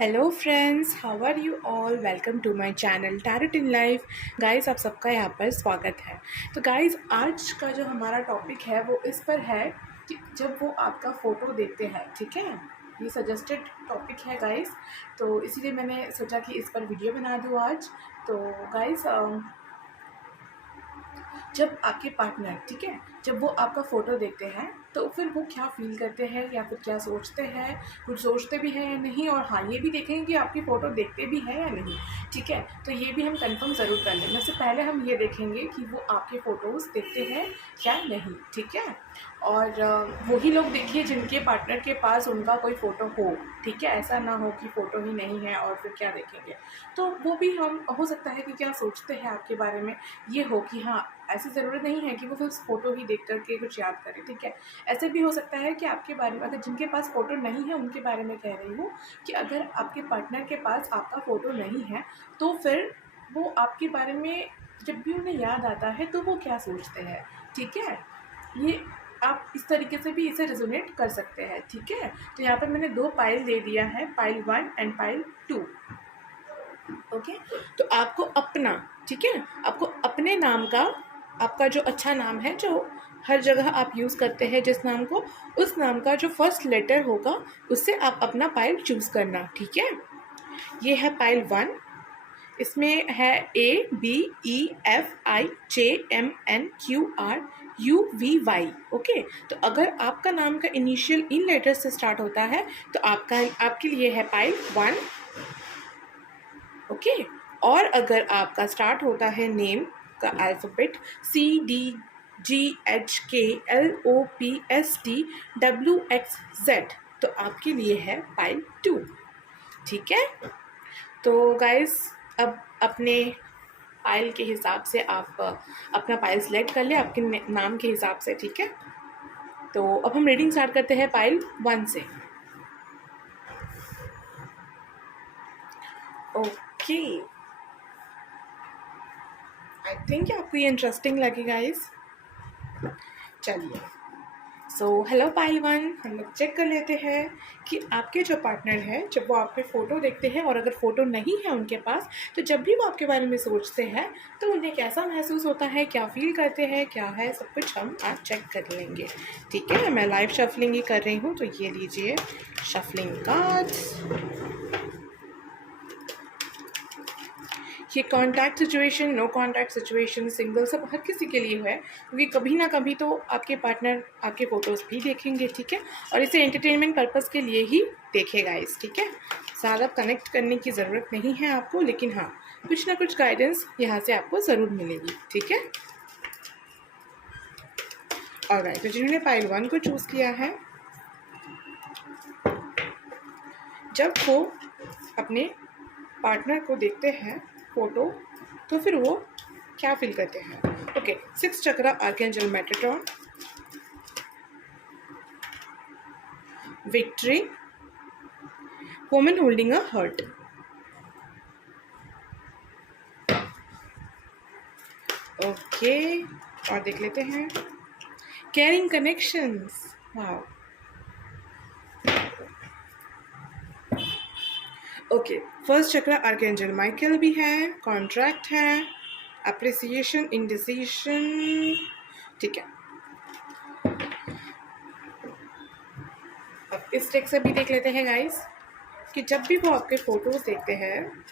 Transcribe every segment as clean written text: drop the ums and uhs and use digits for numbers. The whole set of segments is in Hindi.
Hello friends, how are you all. Welcome to my channel tarot in life. Guys, आप सबका यहाँ पर स्वागत है। तो गाइस, आज का जो हमारा टॉपिक है वो इस पर है कि जब वो आपका फ़ोटो देखते हैं, ठीक है। ये सजेस्टेड टॉपिक है गाइस, तो इसीलिए मैंने सोचा कि इस पर वीडियो बना दूँ आज। तो गाइस, जब आपके पार्टनर, ठीक है, जब वो आपका फ़ोटो देखते हैं तो फिर वो क्या फ़ील करते हैं या फिर क्या सोचते हैं, कुछ सोचते भी हैं या नहीं, और हाँ, ये भी देखेंगे कि आपकी फ़ोटो देखते भी हैं या नहीं, ठीक है। तो ये भी हम कंफर्म ज़रूर कर लेंगे। उससे पहले हम ये देखेंगे कि वो आपके फ़ोटोज़ देखते हैं या नहीं, ठीक है। और वही लोग देखिए जिनके पार्टनर के पास उनका कोई फ़ोटो हो, ठीक है। ऐसा ना हो कि फ़ोटो ही नहीं है और फिर क्या देखेंगे। तो वो भी हम हो सकता है कि क्या सोचते हैं आपके बारे में, ये हो कि हाँ, ऐसी ज़रूरत नहीं है कि वो सिर्फ फ़ोटो ही देख कर के कुछ याद करें, ठीक है। ऐसे भी हो सकता है कि आपके बारे में, अगर जिनके पास फ़ोटो नहीं है उनके बारे में कह रही हूँ, कि अगर आपके पार्टनर के पास आपका फ़ोटो नहीं है तो फिर वो आपके बारे में जब भी उन्हें याद आता है तो वो क्या सोचते हैं, ठीक है। ये आप इस तरीके से भी इसे रेजोनेट कर सकते हैं, ठीक है। तो यहाँ पर मैंने दो पाइल दे दिया है, पाइल 1 एंड पाइल 2। ओके। तो आपको अपना, ठीक है, आपको अपने नाम का, आपका जो अच्छा नाम है, जो हर जगह आप यूज़ करते हैं जिस नाम को, उस नाम का जो फर्स्ट लेटर होगा उससे आप अपना पाइल चूज़ करना, ठीक है। ये है पाइल 1। इसमें है ABEFIJMNQRUVY। ओके। तो अगर आपका नाम का इनिशियल इन लेटर से स्टार्ट होता है तो आपके लिए है पाइल 1। ओके। और अगर आपका स्टार्ट होता है नेम का अल्फ़ाबेट CDGHKLOPSTWXZ, तो आपके लिए है पाइल 2, ठीक है। तो गाइस, अब अपने पाइल के हिसाब से आप अपना पाइल सेलेक्ट कर ले आपके नाम के हिसाब से, ठीक है। तो अब हम रीडिंग स्टार्ट करते हैं पाइल 1 से। ओके, आई थिंक आपको ये इंटरेस्टिंग लगे गाइस। चलिए, सो हेलो पाइल 1, हम लोग चेक कर लेते हैं कि आपके जो पार्टनर है, जब वो आपके फ़ोटो देखते हैं और अगर फ़ोटो नहीं है उनके पास, तो जब भी वो आपके बारे में सोचते हैं तो उन्हें कैसा महसूस होता है, क्या फ़ील करते हैं, क्या है, सब कुछ हम आज चेक कर लेंगे, ठीक है। मैं लाइव शफलिंग ही कर रही हूँ, तो ये लीजिए शफलिंग कार्ड्स। ये contact situation, no contact situation, single, सब हर किसी के लिए है, क्योंकि कभी ना कभी तो आपके पार्टनर आपके फ़ोटोज़ भी देखेंगे, ठीक है। और इसे एंटरटेनमेंट पर्पज़ के लिए ही देखेगा इस, ठीक है। ज़्यादा कनेक्ट करने की ज़रूरत नहीं है आपको, लेकिन हाँ, कुछ ना कुछ गाइडेंस यहाँ से आपको ज़रूर मिलेगी, ठीक है। ऑलराइट, तो जिन्होंने पाइल 1 को चूज़ किया है, जब वो अपने पार्टनर को देखते हैं फ़ोटो, तो फिर वो क्या फील करते हैं। Okay, 6 chakra archangel Metatron, victory, woman holding a heart. Okay, और देख लेते हैं caring connections. Wow. Okay, first chakra archangel Michael भी है, कॉन्ट्रैक्ट है, अप्रिसिएशन, इंडिसिशन, ठीक है। अब इस टेक से भी देख लेते हैं गाइस कि जब भी वो आपके फोटोज देखते हैं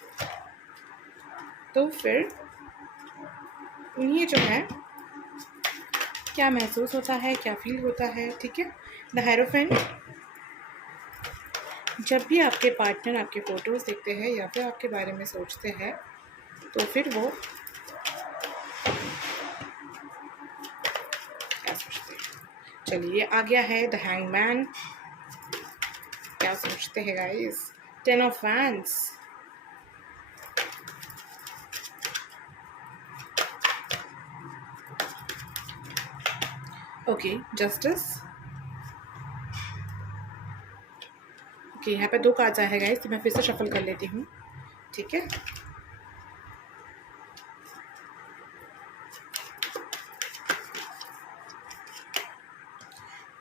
तो फिर उन्हें जो है क्या महसूस होता है, क्या फील होता है, ठीक है। द हेरोफेंट, जब भी आपके पार्टनर आपके फ़ोटोज़ देखते हैं या फिर आपके बारे में सोचते हैं तो फिर वो क्या सोचते हैं। चलिए, आ गया है द हैंगमैन। क्या सोचते हैं guys. 10 of wands, okay, justice. Okay, यहाँ पे 2 कार्ड्स आए हैं गाइस, तो मैं फिर से शफल कर लेती हूँ, ठीक है।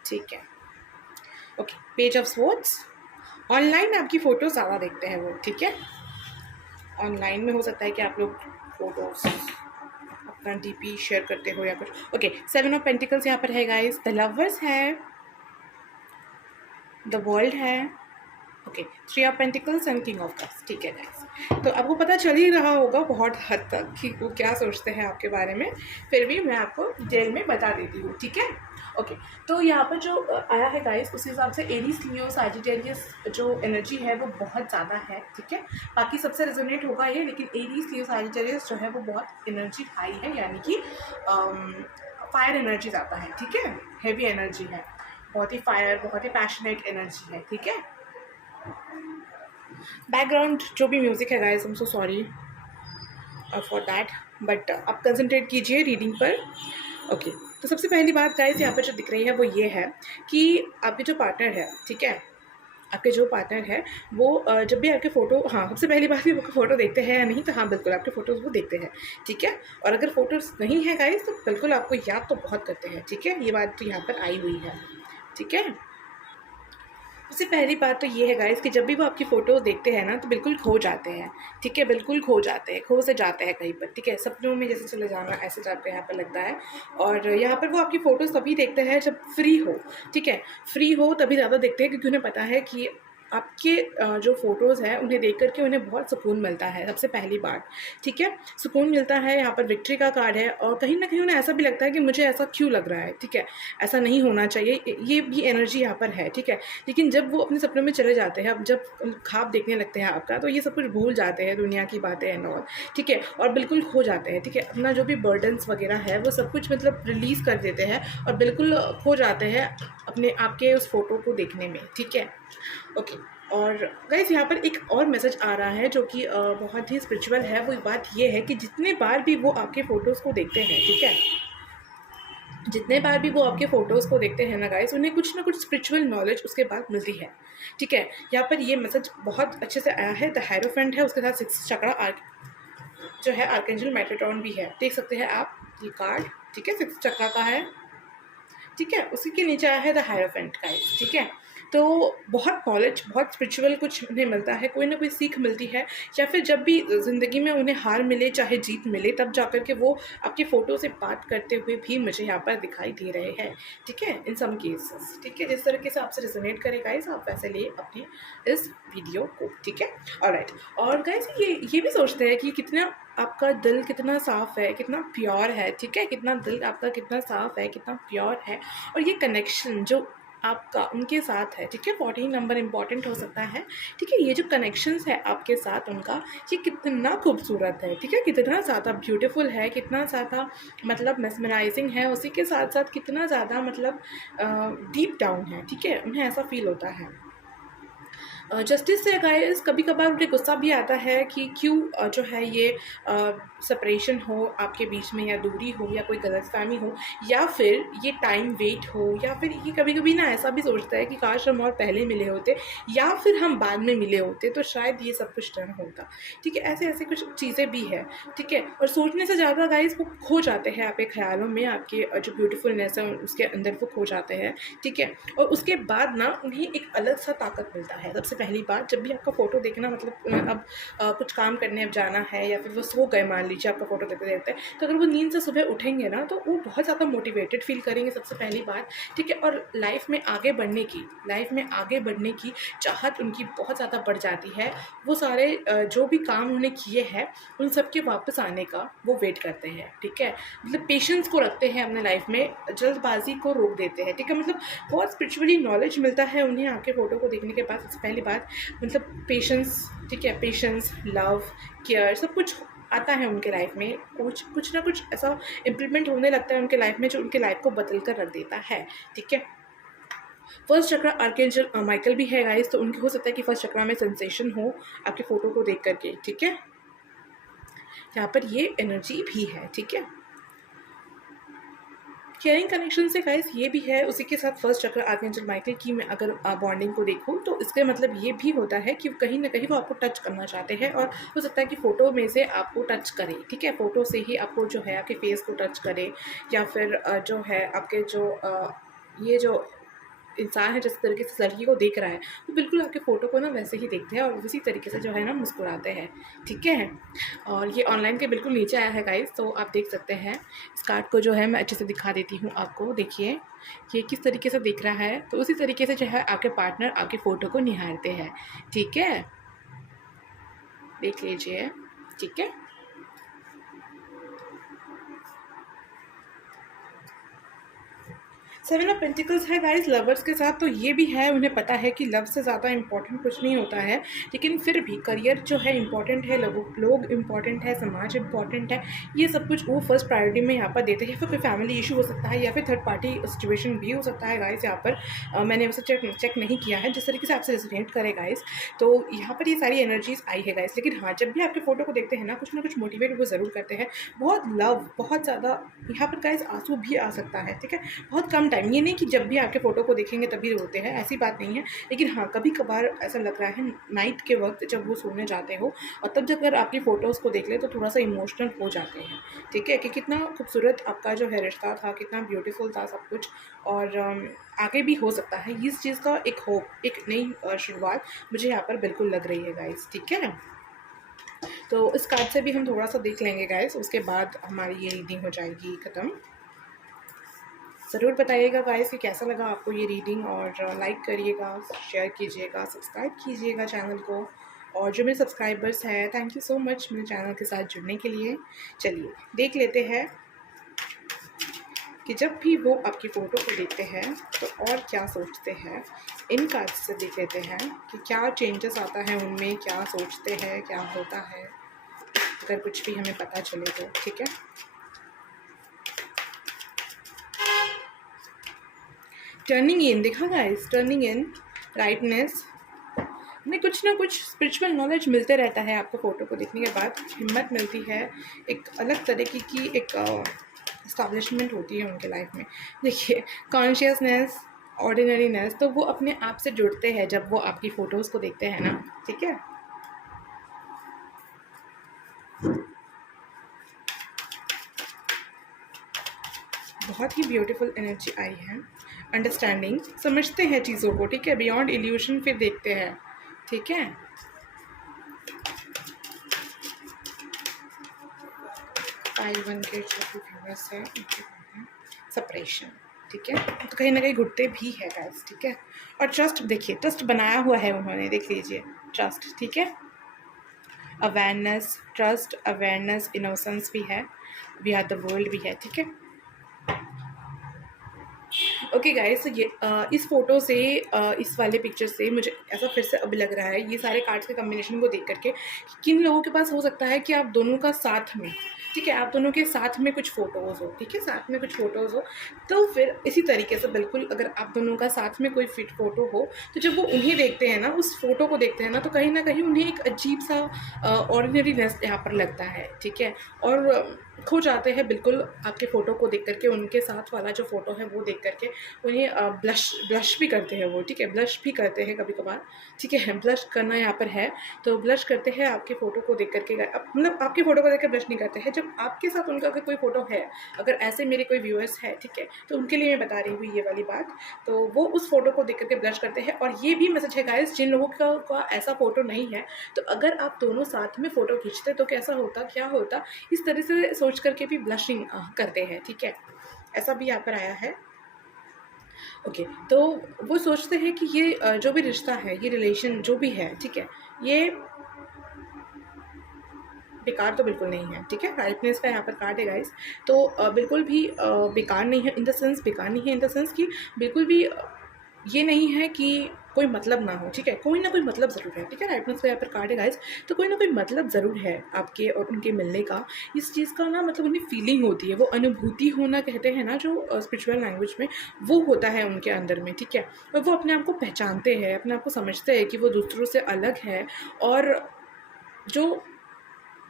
ठीक है। Okay, page of swords online आपकी फ़ोटो ज़्यादा देखते हैं वो, ठीक है। ऑनलाइन में हो सकता है कि आप लोग फ़ोटोज़ अपना डीपी शेयर करते हो या कुछ। ओके, 7 ऑफ पेंटिकल्स यहाँ पर है गाइस, द लवर्स है, द वर्ल्ड है, okay, 3 of pentacles and king of cups, ठीक है गाइस। तो आपको पता चल ही रहा होगा बहुत हद तक कि वो क्या सोचते हैं आपके बारे में, फिर भी मैं आपको डिटेल में बता देती हूँ, ठीक है। ओके, तो यहाँ पर जो आया है गाइस, उस हिसाब से एरीज, लियो, सैजिटेरियस जो एनर्जी है वो बहुत ज़्यादा है, ठीक है। बाकी सबसे रेजोनेट होगा ये, लेकिन एरीज, लियो, सैजिटेरियस जो है वो बहुत एनर्जी हाई है, यानी कि फायर एनर्जी ज़्यादा है, ठीक है। हैवी एनर्जी है, बहुत ही फायर, बहुत ही पैशनेट एनर्जी है, ठीक है। बैकग्राउंड जो भी म्यूज़िक है guys, I am so sorry for that, but आप कंसंट्रेट कीजिए रीडिंग पर। ओके, तो सबसे पहली बात गाइस यहाँ पर जो दिख रही है वो ये है कि आपके जो पार्टनर है, ठीक है, आपके जो पार्टनर है वो जब भी आपके फ़ोटो, हाँ, सबसे पहली बात भी आपके फ़ोटो देखते हैं या नहीं, तो हाँ बिल्कुल आपके फ़ोटोज़ वो देखते हैं, ठीक है। और अगर फ़ोटोज़ नहीं है गाइस तो बिल्कुल आपको याद तो बहुत करते हैं, ठीक है। ये बात तो यहाँ पर आई हुई है, ठीक है। सबसे पहली बात तो ये है गाइस कि जब भी वो आपकी फ़ोटोज़ देखते हैं ना तो बिल्कुल खो जाते हैं, ठीक है, बिल्कुल खो जाते हैं, खो से जाते हैं कहीं पर, ठीक है, सपनों में जैसे चले जाना, ऐसे टाइप का यहाँ पर लगता है। और यहाँ पर वो आपकी फ़ोटोज़ तभी देखते हैं जब फ्री हो, ठीक है, फ्री हो तभी ज़्यादा देखते हैं, क्योंकि उन्हें पता है कि आपके जो फ़ोटोज़ हैं उन्हें देख कर के उन्हें बहुत सुकून मिलता है, सबसे पहली बात, ठीक है, सुकून मिलता है। यहाँ पर विक्ट्री का कार्ड है और कहीं न कहीं उन्हें ऐसा भी लगता है कि मुझे ऐसा क्यों लग रहा है, ठीक है, ऐसा नहीं होना चाहिए, ये भी एनर्जी यहाँ पर है, ठीक है। लेकिन जब वो अपने सपनों में चले जाते हैं, अब जब ख्वाब देखने लगते हैं आपका, तो ये सब कुछ भूल जाते हैं, दुनिया की बातें एंड ऑल, ठीक है, और बिल्कुल खो जाते हैं, ठीक है। अपना जो भी बर्डन्स वगैरह है वो सब कुछ मतलब रिलीज़ कर देते हैं और बिल्कुल खो जाते हैं अपने आपके उस फ़ोटो को देखने में, ठीक है। ओके, और गाइस यहाँ पर एक और मैसेज आ रहा है जो कि बहुत ही स्पिरिचुअल है। वो बात ये है कि जितने बार भी वो आपके फ़ोटोज़ को देखते हैं, ठीक है, जितने बार भी वो आपके फ़ोटोज़ को देखते हैं ना गाइस, उन्हें कुछ ना कुछ स्पिरिचुअल नॉलेज उसके बाद मिलती है, ठीक है। यहाँ पर ये मैसेज बहुत अच्छे से आया है। द हायरोफेंट है, उसके साथ 6 चक्रा जो है, आर्कएंजल मेटाट्रॉन भी है, देख सकते हैं आप ये कार्ड, ठीक है, 6 चक्रा का है, ठीक है। उसी के नीचे आया है द हायरोफेंट गाइस, ठीक है। तो बहुत नॉलेज, बहुत स्पिरिचुअल कुछ उन्हें मिलता है, कोई ना कोई सीख मिलती है, या फिर जब भी ज़िंदगी में उन्हें हार मिले चाहे जीत मिले, तब जाकर के वो आपकी फ़ोटो से बात करते हुए भी मुझे यहाँ पर दिखाई दे रहे हैं, ठीक है, इन सम केसेस, ठीक है। जिस तरीके से आपसे रिजोनेट करे गाइस, आप वैसे लिए अपने इस वीडियो को, ठीक है, ऑलराइट। और गाइस ये भी सोचते हैं कि कितना आपका दिल कितना साफ़ है, कितना प्योर है, ठीक है, कितना दिल आपका कितना साफ़ है, कितना प्योर है, और ये कनेक्शन जो आपका उनके साथ है, ठीक है, 14 नंबर इम्पॉर्टेंट हो सकता है, ठीक है। ये जो कनेक्शंस है आपके साथ उनका, ये कितना खूबसूरत है, ठीक है, कितना ज़्यादा ब्यूटीफुल है, कितना ज़्यादा मतलब मेस्मराइजिंग है, उसी के साथ साथ कितना ज़्यादा मतलब डीप डाउन है, ठीक है, उन्हें ऐसा फील होता है। जस्टिस से गाइस कभी कभार उन्हें गुस्सा भी आता है कि क्यों जो है ये सेपरेशन हो आपके बीच में, या दूरी हो, या कोई गलतफहमी हो, या फिर ये टाइम वेट हो, या फिर ये कभी कभी ना ऐसा भी सोचता है कि काश हम और पहले मिले होते, या फिर हम बाद में मिले होते तो शायद ये सब कुछ टर्न होता, ठीक है। ऐसे ऐसे कुछ चीज़ें भी है, ठीक है। और सोचने से ज़्यादा गाइस वो खो जाते हैं आपके ख्यालों में, आपके जो ब्यूटीफुलनेस है उसके अंदर वो खो जाते हैं, ठीक है। और उसके बाद ना उन्हें एक अलग सा ताकत मिलता है। सबसे पहली बात, जब भी आपका फ़ोटो देखना मतलब अब कुछ काम करने अब जाना है, या फिर वो सो गए मान लीजिए आपका फ़ोटो देखते देखते, तो अगर वो नींद से सुबह उठेंगे ना तो वो बहुत ज़्यादा मोटिवेटेड फील करेंगे, सबसे पहली बात, ठीक है। और लाइफ में आगे बढ़ने की चाहत उनकी बहुत ज़्यादा बढ़ जाती है। वो सारे जो भी काम उन्होंने किए हैं उन सब के वापस आने का वो वेट करते हैं, ठीक है। मतलब पेशेंस को रखते हैं अपने लाइफ में, जल्दबाजी को रोक देते हैं, ठीक है। मतलब बहुत स्पिरिचुअली नॉलेज मिलता है उन्हें आपके फ़ोटो को देखने के बाद। सबसे पहली बात मतलब पेशेंस, ठीक है, पेशेंस, लव, केयर, सब कुछ आता है उनके लाइफ में, कुछ ना कुछ ऐसा इम्प्लीमेंट होने लगता है उनके लाइफ में जो उनके लाइफ को बदल कर रख देता है, ठीक है। फर्स्ट चक्र आर्कएंजल माइकल भी है गाइस, तो उनके हो सकता है कि फर्स्ट चक्र में सेंसेशन हो आपके फ़ोटो को देख करके, ठीक है। यहाँ पर ये एनर्जी भी है, ठीक है। केयरिंग कनेक्शन से गाइस ये भी है, उसी के साथ फर्स्ट चक्र आर्कएंजल माइकल की मैं अगर बॉन्डिंग को देखूँ तो इसका मतलब ये भी होता है कि कहीं ना कहीं वो आपको टच करना चाहते हैं, और हो सकता है कि फ़ोटो में से आपको टच करे, ठीक है, फ़ोटो से ही आपको जो है आपके फेस को टच करे, या फिर जो है आपके जो ये जो इंसान है जिस तरीके से लड़की को देख रहा है वो बिल्कुल आपके फ़ोटो को ना वैसे ही देखते हैं और उसी तरीके से जो है ना मुस्कुराते हैं, ठीक है। और ये ऑनलाइन के बिल्कुल नीचे आया है गाइस, तो आप देख सकते हैं। इस कार्ड को जो है मैं अच्छे से दिखा देती हूँ आपको, देखिए ये किस तरीके से दिख रहा है। तो उसी तरीके से जो है आपके पार्टनर आपके फ़ोटो को निहारते हैं, ठीक है, देख लीजिए, ठीक है। सेवन ऑफ पेंटिकल्स है गाइस लवर्स के साथ, तो ये भी है, उन्हें पता है कि लव से ज़्यादा इंपॉर्टेंट कुछ नहीं होता है, लेकिन फिर भी करियर जो है इंपॉर्टेंट है, लोग इंपॉर्टेंट है, समाज इंपॉर्टेंट है, ये सब कुछ वो फर्स्ट प्रायोरिटी में यहाँ पर देते हैं। फिर कोई फैमिली इशू हो सकता है या फिर थर्ड पार्टी सिचुएशन भी हो सकता है गाइस। यहाँ पर मैंने उसे चेक नहीं किया है, जिस तरीके से आपसे रेजोनेट करे गाइस, तो यहाँ पर ये सारी एनर्जीज आई है गाइस। लेकिन हाँ, जब भी आपके फोटो को देखते हैं ना कुछ मोटिवेट वो ज़रूर करते हैं, बहुत लव, बहुत ज़्यादा यहाँ पर गाइस आंसू भी आ सकता है, ठीक है, बहुत कम टाइम। ये नहीं कि जब भी आपके फ़ोटो को देखेंगे तभी रोते हैं, ऐसी बात नहीं है, लेकिन हाँ कभी कभार ऐसा लग रहा है नाइट के वक्त जब वो सोने जाते हो और तब जब अगर आपकी फ़ोटोज़ को देख ले तो थोड़ा सा इमोशनल हो जाते हैं, ठीक है, कि कितना खूबसूरत आपका जो है रिश्ता था, कितना ब्यूटीफुल था सब कुछ, और आगे भी हो सकता है। इस चीज़ का एक होप, एक नई शुरुआत मुझे यहाँ पर बिल्कुल लग रही है गाइस, ठीक है। तो इस कार्ड से भी हम थोड़ा सा देख लेंगे गाइस, उसके बाद हमारी ये रीडिंग हो जाएगी ख़त्म। ज़रूर बताइएगा गाइस कि कैसा लगा आपको ये रीडिंग, और लाइक करिएगा, शेयर कीजिएगा, सब्सक्राइब कीजिएगा चैनल को। और जो मेरे सब्सक्राइबर्स हैं, थैंक यू सो मच मेरे चैनल के साथ जुड़ने के लिए। चलिए देख लेते हैं कि जब भी वो आपकी फ़ोटो को देखते हैं तो और क्या सोचते हैं। इन कार्ड्स से देख लेते हैं कि क्या चेंजेस आता है उनमें, क्या सोचते हैं, क्या होता है, अगर कुछ भी हमें पता चले तो, ठीक है। टर्निंग इन देखा गाइस, टर्निंग इन, राइटनेस में कुछ ना कुछ स्पिरिचुअल नॉलेज मिलते रहता है आपको फ़ोटो को देखने के बाद, हिम्मत मिलती है, एक अलग तरीके की एक इस्टेब्लिशमेंट होती है उनके लाइफ में। देखिए कॉन्शियसनेस, ऑर्डिनरीनेस, तो वो अपने आप से जुड़ते हैं जब वो आपकी फ़ोटोज़ को देखते हैं ना, ठीक है। बहुत ही ब्यूटीफुल एनर्जी आई है। अंडरस्टैंडिंग, समझते हैं चीज़ों को, ठीक है, बियॉन्ड इल्यूशन फिर देखते हैं, ठीक है। वन के जो भी व्यूअर्स है सेपरेशन, ठीक है, तो कहीं ना कहीं घुटते भी है गाइस, ठीक है। और ट्रस्ट, देखिए ट्रस्ट बनाया हुआ है उन्होंने, देख लीजिए ट्रस्ट, ठीक है। अवेयरनेस, ट्रस्ट, अवेयरनेस, इनोसेंस भी है, वी आर द वर्ल्ड भी है, ठीक है। ओके गाइस, तो ये इस फ़ोटो से इस वाले पिक्चर से मुझे ऐसा फिर से अब लग रहा है ये सारे कार्ड्स के कम्बिनेशन को देख करके कि किन लोगों के पास हो सकता है कि आप दोनों का साथ में, ठीक है, आप दोनों के साथ में कुछ फ़ोटोज़ हो, ठीक है, साथ में कुछ फ़ोटोज़ हो, तो फिर इसी तरीके से बिल्कुल अगर आप दोनों का साथ में कोई फिट फ़ोटो हो तो जब वो उन्हें देखते हैं ना, उस फ़ोटो को देखते हैं ना, तो कहीं ना कहीं उन्हें एक अजीब सा ऑर्डिनरीनेस यहाँ पर लगता है, ठीक है, और खो जाते हैं बिल्कुल आपके फ़ोटो को देख करके, उनके साथ वाला जो फ़ोटो है वो देख करके उन्हें ब्लश भी करते हैं वो, ठीक है, ब्लश भी करते हैं कभी कभार, ठीक है, ब्लश करना यहाँ पर है, तो ब्लश करते हैं आपके फ़ोटो को देख करके, मतलब आपके फ़ोटो को देख कर ब्लश नहीं करते हैं, जब आपके साथ उनका अगर कोई फ़ोटो है, अगर ऐसे मेरे कोई व्यूअर्स है, ठीक है, तो उनके लिए मैं बता रही हूँ ये वाली बात, तो वो उस फ़ोटो को देख करके ब्लश करते हैं। और ये भी मैसेज है गाइस, जिन लोगों का ऐसा फ़ोटो नहीं है, तो अगर आप दोनों साथ में फ़ोटो खींचते तो कैसा होता, क्या होता, इस तरह से सोच करके भी ब्लशिंग करते हैं, ठीक है, ऐसा भी यहाँ पर आया है। ओके, तो वो सोचते हैं कि ये जो भी रिश्ता है, ये रिलेशन जो भी है, ठीक है, ये बेकार तो बिल्कुल नहीं है, ठीक है। राइटनेस का यहाँ पर कार्ड है गाइस, तो बिल्कुल भी बेकार नहीं है, इन द सेंस बेकार नहीं है इन द सेंस कि बिल्कुल भी ये नहीं है कि कोई मतलब ना हो, ठीक है, कोई ना कोई मतलब ज़रूर है, ठीक है। राइटनेस का यहाँ पर कार्ड है गाइस, तो कोई ना कोई मतलब ज़रूर है आपके और उनके मिलने का। इस चीज़ का ना मतलब उन्हें फीलिंग होती है, वो अनुभूति होना कहते हैं ना जो स्पिरिचुअल लैंग्वेज में, वो होता है उनके अंदर में, ठीक है। और वो अपने आप को पहचानते हैं, अपने आप को समझते हैं कि वो दूसरों से अलग है, और जो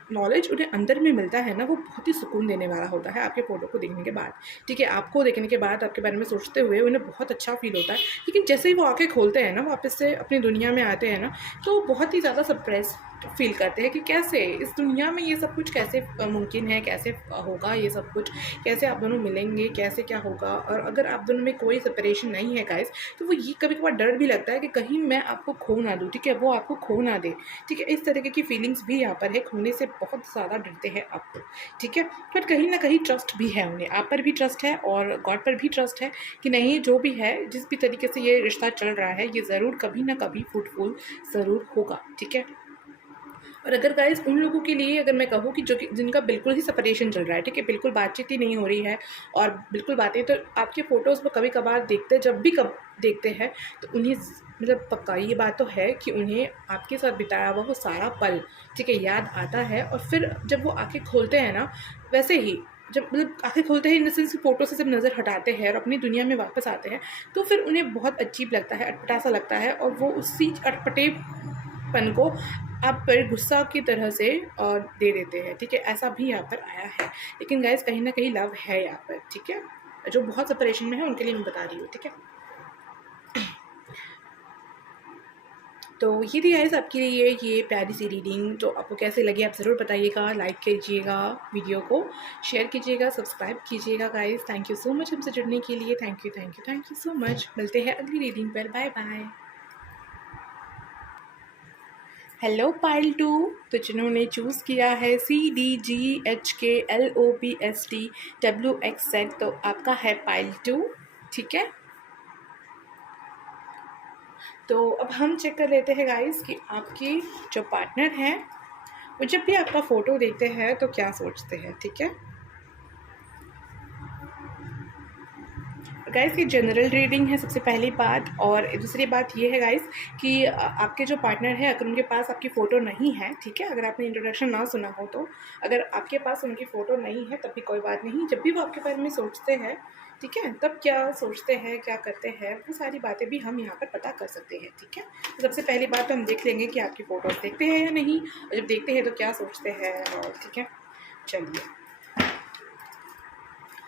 नॉलेज उन्हें अंदर में मिलता है ना, वो बहुत ही सुकून देने वाला होता है आपके फ़ोटो को देखने के बाद, ठीक है। आपको देखने के बाद आपके बारे में सोचते हुए उन्हें बहुत अच्छा फील होता है, लेकिन जैसे ही वो आँखें खोलते हैं ना, वापस से अपनी दुनिया में आते हैं ना, तो बहुत ही ज़्यादा सप्रेस फील करते हैं कि कैसे इस दुनिया में ये सब कुछ कैसे मुमकिन है, कैसे होगा ये सब कुछ, कैसे आप दोनों मिलेंगे, कैसे क्या होगा। और अगर आप दोनों में कोई सेपरेशन नहीं है गाइस, तो वो ये कभी कभार डर भी लगता है कि कहीं मैं आपको खो ना दूँ, ठीक है, वो आपको खो ना दे, ठीक है। इस तरीके की फीलिंग्स भी यहाँ पर है, खोने से बहुत ज़्यादा डरते हैं आप, ठीक है। बट कहीं ना कहीं ट्रस्ट भी है उन्हें, आप पर भी ट्रस्ट है और गॉड पर भी ट्रस्ट है कि नहीं, जो भी है, जिस भी तरीके से ये रिश्ता चल रहा है, ये ज़रूर कभी ना कभी फ्रूटफुल ज़रूर होगा, ठीक है। और अगर गाइस उन लोगों के लिए अगर मैं कहूँ कि जो कि जिनका बिल्कुल ही सेपरेशन चल रहा है, ठीक है, बिल्कुल बातचीत ही नहीं हो रही है और बिल्कुल बातें, तो आपके फ़ोटोज़ में कभी कभार देखते, जब भी कब देखते हैं, तो उन्हें मतलब पक्का ये बात तो है कि उन्हें आपके साथ बिताया हुआ वो सारा पल, ठीक है, याद आता है। और फिर जब वो आँखें खोलते हैं ना, वैसे ही जब मतलब आँखें खोलते हैं इन द सेंस फ़ोटो से जब नज़र हटाते हैं और अपनी दुनिया में वापस आते हैं, तो फिर उन्हें बहुत अजीब लगता है, अटपटा सा लगता है, और वो उसी अटपटेपन को आप पर गुस्सा की तरह से दे देते हैं, ठीक है। ऐसा भी यहाँ पर आया है, लेकिन गाइस कहीं ना कहीं लव है यहाँ पर, ठीक है। जो बहुत सेपरेशन में है उनके लिए मैं बता रही हूँ, ठीक है। तो ये थी गाइस आपके लिए ये प्यारी सी रीडिंग। तो आपको कैसे लगी आप ज़रूर बताइएगा, लाइक कीजिएगा, वीडियो को शेयर कीजिएगा, सब्सक्राइब कीजिएगा guys. Thank you so much हमसे जुड़ने के लिए, thank you thank you thank you so much. मिलते हैं अगली रीडिंग पर, बाय बाय। हेलो पाइल 2, तो जिन्होंने चूज़ किया है CDGHKLOPSTWXZ, तो आपका है पाइल 2, ठीक है। तो अब हम चेक कर लेते हैं गाइस कि आपकी जो पार्टनर हैं वो जब भी आपका फ़ोटो देखते हैं तो क्या सोचते हैं, ठीक है। गाइस ये जनरल रीडिंग है सबसे पहली बात, और दूसरी बात ये है गाइस कि आपके जो पार्टनर है अगर उनके पास आपकी फ़ोटो नहीं है, ठीक है, अगर आपने इंट्रोडक्शन ना सुना हो तो, अगर आपके पास उनकी फ़ोटो नहीं है तब भी कोई बात नहीं। जब भी वो आपके बारे में सोचते हैं, ठीक है, तब क्या सोचते हैं, क्या करते हैं, वो सारी बातें भी हम यहाँ पर पता कर सकते हैं, ठीक है। तो सबसे पहली बात तो हम देख लेंगे कि आपकी फ़ोटोज़ देखते हैं या नहीं, और जब देखते हैं तो क्या सोचते हैं, और ठीक है, चलिए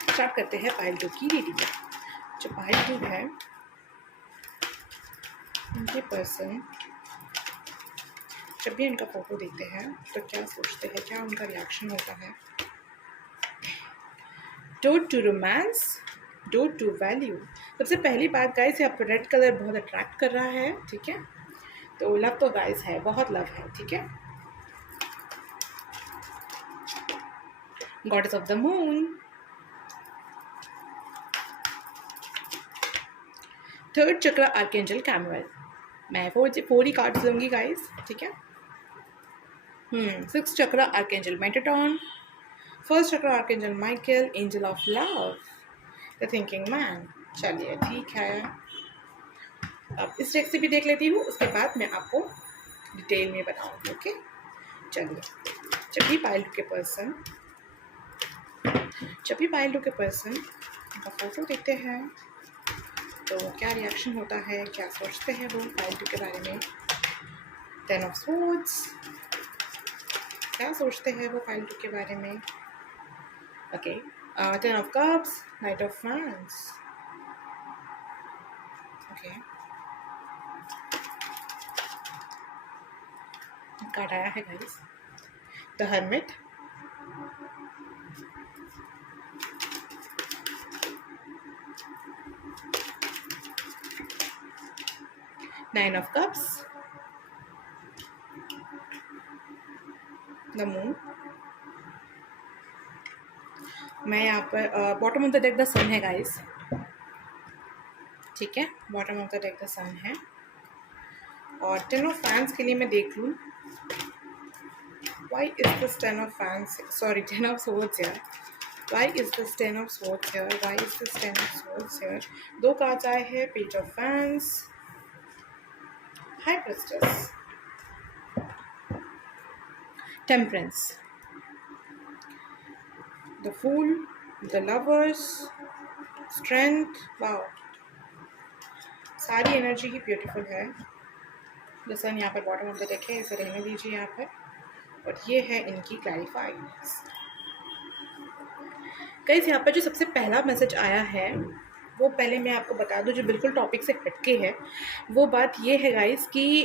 स्टार्ट करते हैं पाइल 2 की रीडिंग। जो पाइल 2 है, उनके पर्सन जब भी उनका फ़ोटो देखते हैं तो क्या सोचते हैं, क्या उनका रिएक्शन होता है। Door to romance, door to value. सबसे पहली बात गाइस, यहाँ पर रेड कलर बहुत अट्रैक्ट कर रहा है, ठीक है। तो लव तो गाइस है, बहुत लव है, ठीक है। Goddess of the moon, third चक्र आर्कएंजल कैमुएल। मैं फोर ही कार्ड्स लूँगी गाइस, ठीक है। सिक्स चक्र आर्कएंजल मेटाट्रॉन, फर्स्ट चक्र archangel Michael, angel of love, the thinking man. चलिए ठीक है, अब इस डेक से भी देख लेती हूँ, उसके बाद मैं आपको डिटेल में बताऊँगी, ओके। चलिए, जब भी पाइल 2 के पर्सन उनका फ़ोटो देखते हैं तो क्या रिएक्शन होता है, क्या सोचते हैं वो पाइल 2 के बारे में। 10 ऑफ स्वॉर्ड्स, क्या सोचते हैं वो पाइल 2 के बारे में, okay. 10 of cups, knight of फैंस, ओके। कार्ड आया है guys the hermit, nine of cups, the moon. मैं यहाँ पर bottom of the deck the sun है गाइस, ठीक है, bottom of the deck the sun है। और 10 ऑफ फैंस के लिए मैं देख लूँ, why is this 10 of fans, sorry 10 of swords here, why is this 10 of swords here, why is this 10 of swords here। दो कार्ड्स आए हैं, page of fans, high priestess, temperance, the fool, the lovers, strength. Wow, सारी एनर्जी ही ब्यूटीफुल है। द सन यहाँ पर बॉटम ऑफ द डेक है, इसे रहने दीजिए यहाँ पर। और ये है इनकी क्लैरिफाइड्स। गाइस यहाँ पर जो सबसे पहला मैसेज आया है वो पहले मैं आपको बता दूं, जो बिल्कुल टॉपिक से हटके है। वो बात ये है गाइस कि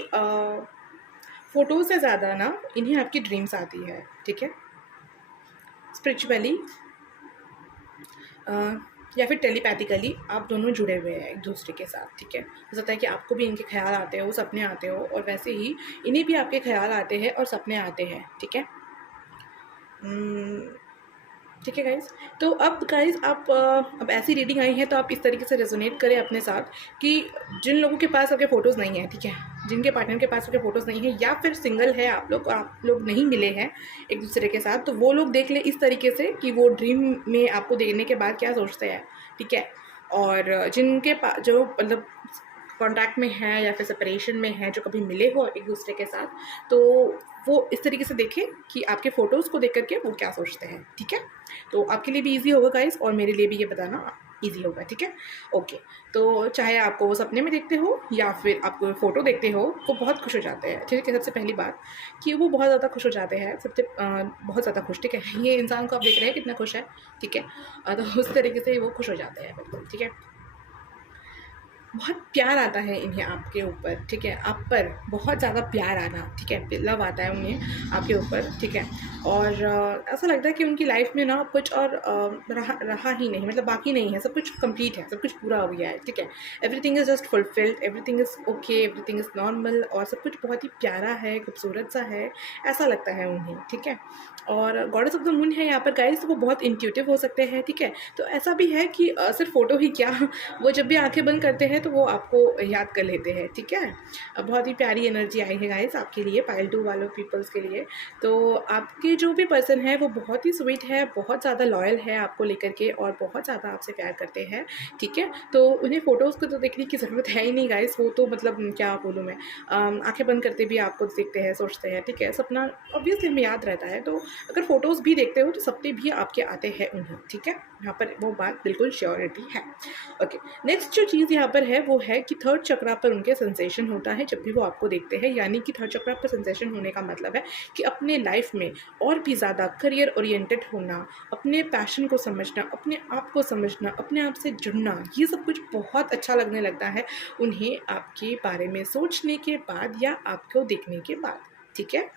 फ़ोटो से ज़्यादा ना इन्हें आपकी ड्रीम्स आती है, ठीक है, स्पिरिचुअली या फिर टेलीपैथिकली आप दोनों जुड़े हुए हैं एक दूसरे के साथ, ठीक है। हो सकता है कि आपको भी इनके ख्याल आते हो, सपने आते हो, और वैसे ही इन्हें भी आपके ख्याल आते हैं और सपने आते हैं, ठीक है। ठीक है गाइज़। तो अब गाइज़ आप अब ऐसी रीडिंग आई है तो आप इस तरीके से रेजोनेट करें अपने साथ कि जिन लोगों के पास आपके फ़ोटोज़ नहीं हैं, ठीक है, जिनके पार्टनर के पास आपके फ़ोटोज़ नहीं हैं, या फिर सिंगल है आप लोग और आप लोग नहीं मिले हैं एक दूसरे के साथ, तो वो लोग देख लें इस तरीके से कि वो ड्रीम में आपको देखने के बाद क्या सोचते हैं, ठीक है। और जिनके पास जो मतलब कॉन्टैक्ट में है या फिर सेपरेशन में है, जो कभी मिले हो एक दूसरे के साथ, तो वो इस तरीके से देखें कि आपके फ़ोटोज़ को देख कर के वो क्या सोचते हैं, ठीक है। तो आपके लिए भी ईज़ी होगा गाइज़, और मेरे लिए भी ये बताना ईज़ी होगा, ठीक है। ओके, तो चाहे आपको वो सपने में देखते हो या फिर आपको फ़ोटो देखते हो, वो बहुत खुश हो जाते हैं, ठीक है। सबसे पहली बात कि वो बहुत ज़्यादा खुश हो जाते हैं, बहुत ज़्यादा खुश, ठीक है। ये इंसान को आप देख रहे हैं कितना खुश है, ठीक है। तो उस तरीके से वो खुश हो जाते हैं बिल्कुल, ठीक है। बहुत प्यार आता है इन्हें आपके ऊपर, ठीक है, आप पर बहुत ज़्यादा प्यार आना, ठीक है, लव आता है उन्हें आपके ऊपर, ठीक है। और ऐसा लगता है कि उनकी लाइफ में ना कुछ और रहा ही नहीं, मतलब बाकी नहीं है, सब कुछ कंप्लीट है, सब कुछ पूरा हो गया है, ठीक है। Everything is just fulfilled, everything is okay, everything is normal, और सब कुछ बहुत ही प्यारा है, खूबसूरत सा है, ऐसा लगता है उन्हें, ठीक है। और गॉडेस ऑफ द मून है यहाँ पर गाइस, तो वो बहुत इंट्यूटिव हो सकते हैं, ठीक है। तो ऐसा भी है कि सिर्फ फ़ोटो ही क्या, वो जब भी आंखें बंद करते हैं तो वो आपको याद कर लेते हैं, ठीक है। बहुत ही प्यारी एनर्जी आई है गाइस आपके लिए, पाइल 2 वालों पीपल्स के लिए। तो आपके जो भी पर्सन है वो बहुत ही स्वीट है, बहुत ज़्यादा लॉयल है आपको लेकर के, और बहुत ज़्यादा आपसे प्यार करते हैं, ठीक है। तो उन्हें फ़ोटोज़ को तो देखने की ज़रूरत है ही नहीं गाइस, वो तो मतलब क्या बोलूँ मैं, आंखें बंद करते भी आपको देखते हैं, सोचते हैं, ठीक है। सपना ऑब्वियसली हमें याद रहता है, तो अगर फ़ोटोज़ भी देखते हो तो सपने भी आपके आते हैं उन्हें, ठीक है। यहाँ पर वो बात बिल्कुल श्योरिटी है। ओके, नेक्स्ट जो चीज़ यहाँ पर है वो है कि थर्ड चक्रा पर उनके सेंसेशन होता है जब भी वो आपको देखते हैं, यानी कि थर्ड चक्रा पर सेंसेशन होने का मतलब है कि अपने लाइफ में और भी ज़्यादा करियर ओरिएंटेड होना, अपने पैशन को समझना, अपने आप को समझना, अपने आप से जुड़ना, ये सब कुछ बहुत अच्छा लगने लगता है उन्हें आपके बारे में सोचने के बाद या आपको देखने के बाद, ठीक है।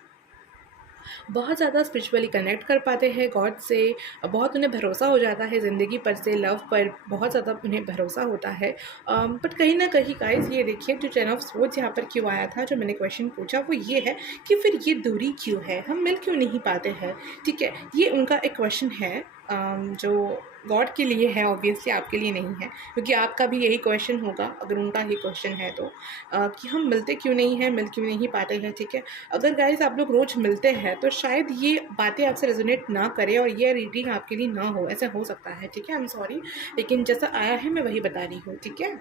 बहुत ज़्यादा स्पिरिचुअली कनेक्ट कर पाते हैं गॉड से, बहुत उन्हें भरोसा हो जाता है ज़िंदगी पर से, लव पर बहुत ज़्यादा उन्हें भरोसा होता है। बट कहीं ना कहीं गाइस ये देखिए, जो 10 ऑफ स्वॉर्ड्स यहाँ पर क्यों आया था, जो मैंने क्वेश्चन पूछा वो ये है कि फिर ये दूरी क्यों है, हम मिल क्यों नहीं पाते हैं, ठीक है। ये उनका एक क्वेश्चन है जो गॉड के लिए है, ऑब्वियसली आपके लिए नहीं है, क्योंकि आपका भी यही क्वेश्चन होगा अगर उनका ही क्वेश्चन है तो, कि हम मिलते क्यों नहीं हैं, मिल क्यों नहीं पाते हैं, ठीक है। अगर गाइस आप लोग रोज़ मिलते हैं तो शायद ये बातें आपसे रेजोनेट ना करें और ये रीडिंग आपके लिए ना हो, ऐसा हो सकता है, ठीक है। आई एम सॉरी, लेकिन जैसा आया है मैं वही बता रही हूँ, ठीक है।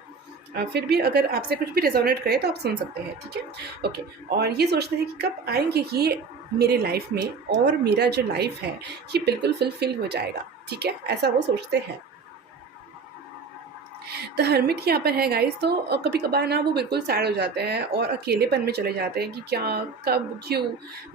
फिर भी अगर आपसे कुछ भी रेजोनेट करे तो आप सुन सकते हैं, ठीक है। ओके, और ये सोचते हैं कि कब आएंगे ये मेरे लाइफ में, और मेरा जो लाइफ है ये बिल्कुल फुलफिल हो जाएगा, ठीक है, ऐसा वो सोचते हैं। द हर्मिट यहाँ पर है गाइस, तो कभी कभार ना वो बिल्कुल सैड हो जाते हैं और अकेलेपन में चले जाते हैं कि क्या, कब, क्यों,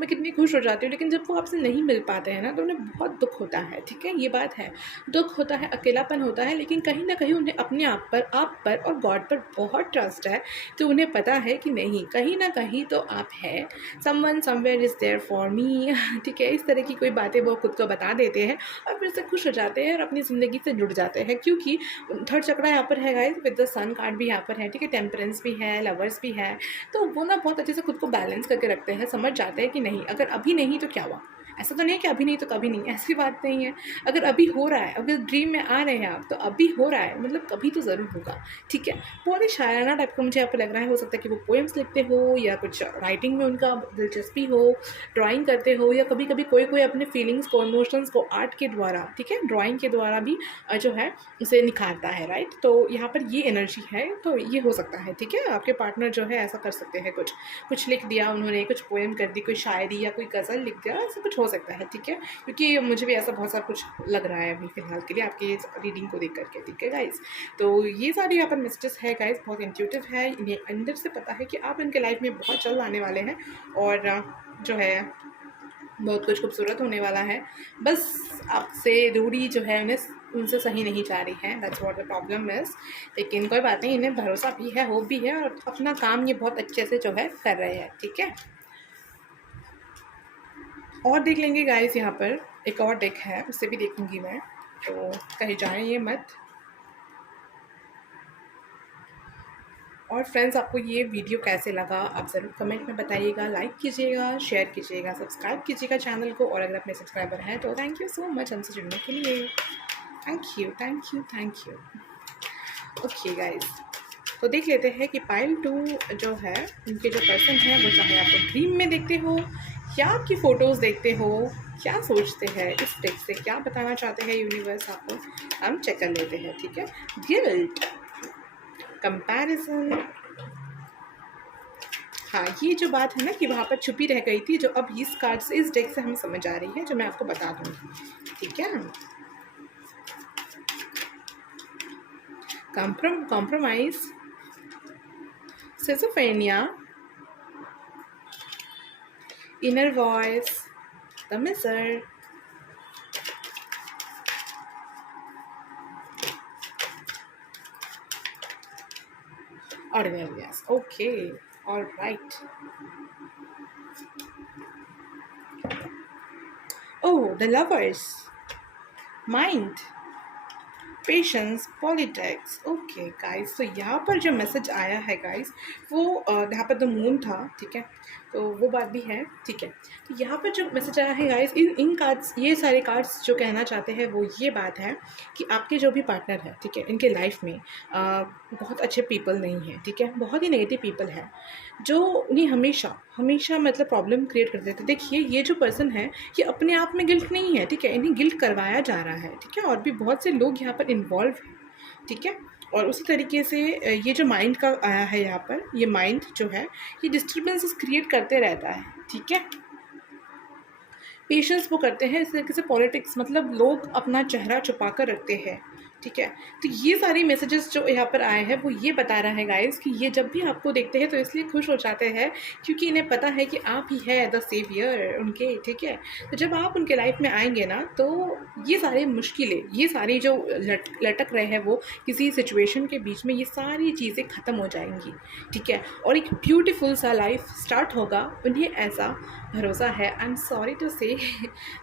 मैं कितनी खुश हो जाती हूँ, लेकिन जब वो आपसे नहीं मिल पाते हैं ना तो उन्हें बहुत दुख होता है, ठीक है, ये बात है। दुख होता है, अकेलापन होता है, लेकिन कहीं ना कहीं उन्हें अपने आप पर और गॉड पर बहुत ट्रस्ट है, तो उन्हें पता है कि नहीं, कहीं ना कहीं तो आप है, someone somewhere is there for me, ठीक है। इस तरह की कोई बातें वो खुद को बता देते हैं और फिर से खुश हो जाते हैं और अपनी ज़िंदगी से जुड़ जाते हैं, क्योंकि थर्ड चक्रा यहाँ पर है guys, with the sun card भी यहाँ पर है, ठीक है, टेम्परेंस भी है, लवर्स भी है। तो वो ना बहुत अच्छे से खुद को बैलेंस करके रखते हैं, समझ जाते हैं कि नहीं, अगर अभी नहीं तो क्या हुआ, ऐसा तो नहीं है कि अभी नहीं तो कभी नहीं, ऐसी बात नहीं है। अगर अभी हो रहा है, अगर ड्रीम में आ रहे हैं आप, तो अभी हो रहा है, मतलब कभी तो ज़रूर होगा, ठीक है। बहुत ही शायराना टाइप का मुझे यहाँ पर लग रहा है, हो सकता है कि वो पोएम्स लिखते हो या कुछ राइटिंग में उनका दिलचस्पी हो, ड्राइंग करते हो, या कभी कभी कोई अपने फीलिंग्स को, इमोशंस को आर्ट के द्वारा, ठीक है, ड्राइंग के द्वारा भी जो है उसे निखारता है, राइट। तो यहाँ पर ये एनर्जी है, तो ये हो सकता है, ठीक है। आपके पार्टनर जो है ऐसा कर सकते हैं, कुछ लिख दिया उन्होंने, कुछ पोएम कर दी, कोई शायरी या कोई गज़ल लिख दिया, ऐसा कुछ हो सकता है, ठीक है। क्योंकि मुझे भी ऐसा बहुत सारा कुछ लग रहा है अभी फ़िलहाल के लिए आपकी रीडिंग को देख करके, ठीक है गाइज़। तो ये सारी यहाँ पर मैसेजेस है गाइज़, बहुत इंट्यूटिव है, इन्हें अंदर से पता है कि आप इनके लाइफ में बहुत जल्द आने वाले हैं, और जो है बहुत कुछ खूबसूरत होने वाला है। बस आपसे दूरी जो है उन्हें उनसे सही नहीं जा रही है, that's what the problem is. लेकिन कोई बात नहीं, इन्हें भरोसा भी है, होप भी है, और अपना काम ये बहुत अच्छे से जो है कर रहे हैं, ठीक है। और देख लेंगे गाइस, यहाँ पर एक और डेक है, उससे भी देखूंगी मैं, तो कहीं जाएं ये मत। और फ्रेंड्स, आपको ये वीडियो कैसे लगा आप ज़रूर कमेंट में बताइएगा, लाइक कीजिएगा, शेयर कीजिएगा, सब्सक्राइब कीजिएगा चैनल को, और अगर अपने सब्सक्राइबर हैं तो थैंक यू सो मच हमसे जुड़ने के लिए। Thank you thank you thank you. Okay guys, तो देख लेते हैं कि पाइल 2 जो है, उनके जो पर्सन है वो चाहे आपको ड्रीम में देखते हो या आपकी फ़ोटोज़ देखते हो, क्या सोचते हैं इस टेक्स्ट से, क्या बताना चाहते हैं यूनिवर्स आपको, हम चेक कर लेते हैं। ठीक है, गिल्ट, कंपैरिजन, हाँ ये जो बात है ना कि वहाँ पर छुपी रह गई थी, जो अब इस कार्ड से, इस डेक से हमें समझ आ रही है, जो मैं आपको बता दूँगी। ठीक है, compromise, schizophrenia, inner voice, the miser, ordinariness. Okay, all right. Oh, the lovers, mind, patience, politics. Okay guys, तो यहाँ पर जो मैसेज आया है गाइस, वो यहाँ पर द मून था। ठीक है, तो वो बात भी है। ठीक है, तो यहाँ पर जो मैसेज आया है गाइस, इन कार्ड्स, ये सारे कार्ड्स जो कहना चाहते हैं वो ये बात है कि आपके जो भी पार्टनर है, ठीक है, इनके लाइफ में बहुत अच्छे पीपल नहीं हैं। ठीक है, बहुत ही नेगेटिव पीपल है जो उन्हें हमेशा हमेशा मतलब प्रॉब्लम क्रिएट कर देते हैं। देखिए, ये जो पर्सन है ये अपने आप में गिल्ट नहीं है, ठीक है, इन्हें गिल्ट करवाया जा रहा है। ठीक है, और भी बहुत से लोग यहाँ पर इन्वॉल्व हैं। ठीक है, और उसी तरीके से ये जो माइंड का आया है यहाँ पर, ये माइंड जो है ये डिस्टर्बेंसेस क्रिएट करते रहता है। ठीक है, पेशेंस वो करते हैं। इस तरीके से पॉलिटिक्स मतलब लोग अपना चेहरा छुपा कर रखते हैं। ठीक है, तो ये सारी मैसेजेस जो यहाँ पर आए हैं वो ये बता रहा है गाइस कि ये जब भी आपको देखते हैं तो इसलिए खुश हो जाते हैं क्योंकि इन्हें पता है कि आप ही है द सेवियर उनके। ठीक है, तो जब आप उनके लाइफ में आएंगे ना, तो ये सारी मुश्किलें, ये सारी जो लटक रहे हैं वो किसी सिचुएशन के बीच में, ये सारी चीज़ें ख़त्म हो जाएंगी। ठीक है, और एक ब्यूटीफुल सा लाइफ स्टार्ट होगा, उन्हें ऐसा भरोसा है। आई एम सॉरी टू से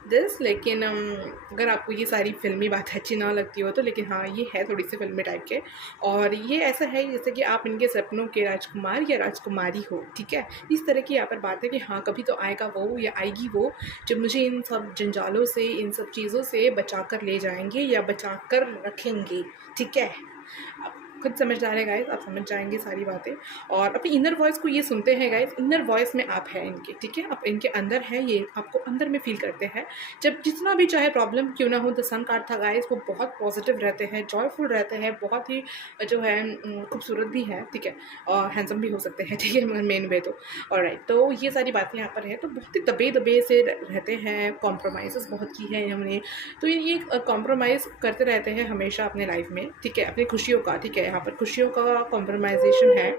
दिस, लेकिन अगर आपको ये सारी फिल्मी बात अच्छी ना लगती हो तो, लेकिन हाँ ये है थोड़ी सी फिल्मी टाइप के, और ये ऐसा है जैसे कि आप इनके सपनों के राजकुमार या राजकुमारी हो। ठीक है, इस तरह की यहाँ पर बात है कि हाँ कभी तो आएगा वो या आएगी वो जब मुझे इन सब जंजालों से, इन सब चीज़ों से बचा कर ले जाएंगे या बचा कर रखेंगे। ठीक है, खुद समझदार है गाइस, आप समझ जाएंगे सारी बातें। और अपनी इनर वॉइस को ये सुनते हैं गाइस, इनर वॉइस में आप हैं इनके। ठीक है, आप इनके अंदर है, ये आपको अंदर में फील करते हैं। जब जितना भी चाहे प्रॉब्लम क्यों ना हो, द सन कार्ड था गाइस, वो बहुत पॉजिटिव रहते हैं, जॉयफुल रहते हैं, बहुत ही जो है खूबसूरत भी है। ठीक है, और हैंडसम भी हो सकते हैं। ठीक है, मेन वे तो ऑलराइट, तो ये सारी बातें यहाँ पर है। तो बहुत ही दबे दबे से रहते हैं, कॉम्प्रोमाइज़ बहुत की है हमने, तो ये कॉम्प्रोमाइज़ करते रहते हैं हमेशा अपने लाइफ में। ठीक है, अपनी खुशियों का। ठीक है, यहाँ पर खुशियों का कॉम्प्रोमाइजेशन है।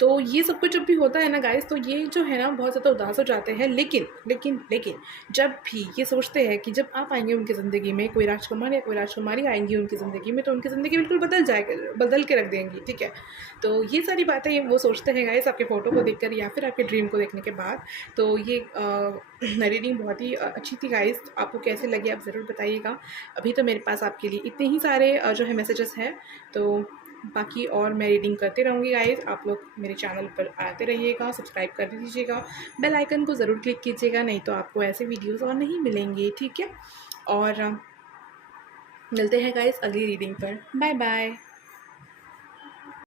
तो ये सब कुछ जब भी होता है ना गाइस, तो ये जो है ना बहुत ज़्यादा उदास हो जाते हैं। लेकिन लेकिन लेकिन जब भी ये सोचते हैं कि जब आप आएंगे उनकी ज़िंदगी में, कोई राजकुमार या कोई राजकुमारी आएंगी उनकी ज़िंदगी में, तो उनकी ज़िंदगी बिल्कुल बदल के रख देंगी। ठीक है, तो ये सारी बातें वो सोचते हैं गाइस आपके फ़ोटो को देखकर या फिर आपके ड्रीम को देखने के बाद। तो ये रीडिंग बहुत ही अच्छी थी गाइस, आपको कैसे लगी आप ज़रूर बताइएगा। अभी तो मेरे पास आपके लिए इतने ही सारे जो है मैसेजेस हैं, तो बाकी और मैं रीडिंग करते रहूँगी गाइस। आप लोग मेरे चैनल पर आते रहिएगा, सब्सक्राइब कर दीजिएगा, बेल आइकन को ज़रूर क्लिक कीजिएगा, नहीं तो आपको ऐसे वीडियोस और नहीं मिलेंगे। ठीक है, और मिलते हैं गाइस अगली रीडिंग पर। Bye bye.